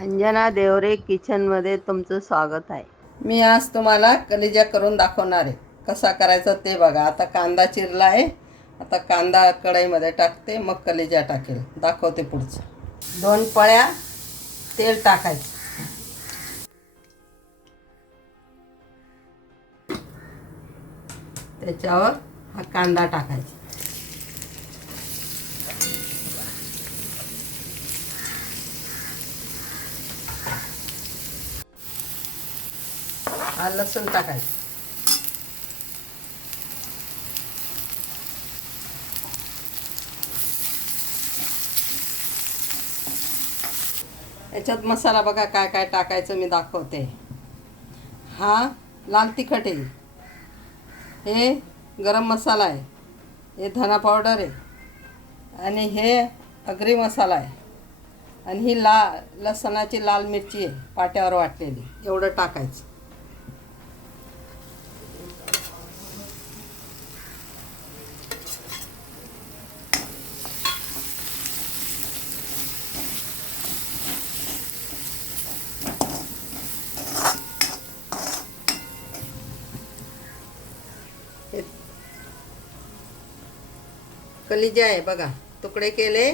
अंजना देवरे किचनमध्ये तुमचं स्वागत आहे. मी आज तुम्हाला कलिजा करून दाखवणार आहे. कसा करायचा ते बघा. आता कांदा चिरला आहे. आता कांदा कढईमध्ये टाकते. मग कलिजा टाकेल. दाखवते पुढचं. दोन पळ्या तेल टाकायचं. त्याच्यावर हा कांदा टाकायचा. हा लसूण टाकायचं. याच्यात मसाला बघा काय काय टाकायचं मी दाखवते. हा लाल तिखट आहे. हे गरम मसाला आहे. हे धना पावडर आहे. आणि हे अग्री मसाला आहे. आणि ही ला लसणाची लाल मिरची आहे पाट्यावर वाटलेली. एवढं टाकायचं हे कलिजा आहे बघा. तुकडे केले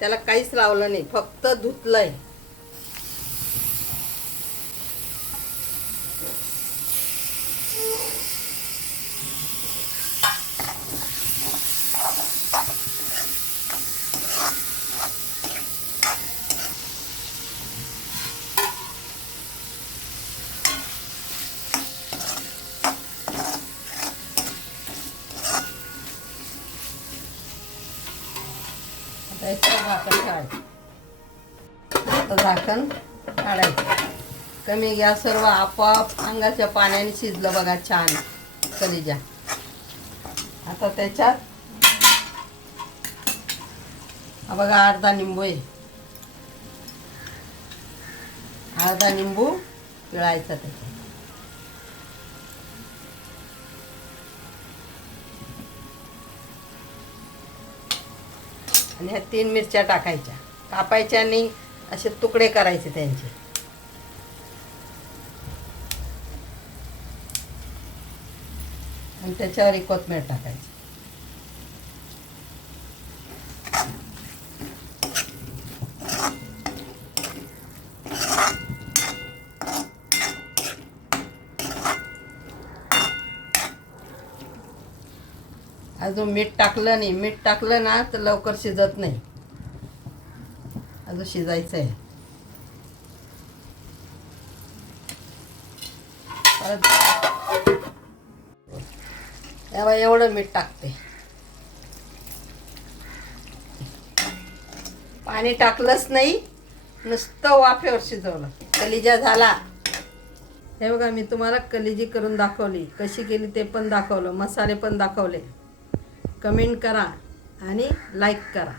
त्याला काहीच लावलं नाही फक्त धुतलं आहे याच्यावर झाकण काढायचं. आता झाकण काढायचं कमी गॅस सर्व आपोआप अंगाच्या पाण्याने शिजलं बघा छान कलिजा आता त्याच्यात हा बघा अर्धा निंबू आहे. अर्धा निंबू पिळायचा त्याच्यात. आणि ह्या तीन मिरच्या टाकायच्या. कापायच्या आणि असे तुकडे करायचे त्यांचे. आणि त्याच्यावर एक कोथमीर टाकायची. अजून मीठ टाकलं नाही. मीठ टाकलं ना तर लवकर शिजत नाही. अजून शिजायचं आहे तेव्हा एवढं मीठ टाकते. पाणी टाकलंच नाही नुसतं वाफेवर शिजवलं. कलिजा झाला. हे बघा मी तुम्हाला कलिजी करून दाखवली. कशी केली ते पण दाखवलं. मसाले पण दाखवले. कमेंट करा आणि लाईक करा.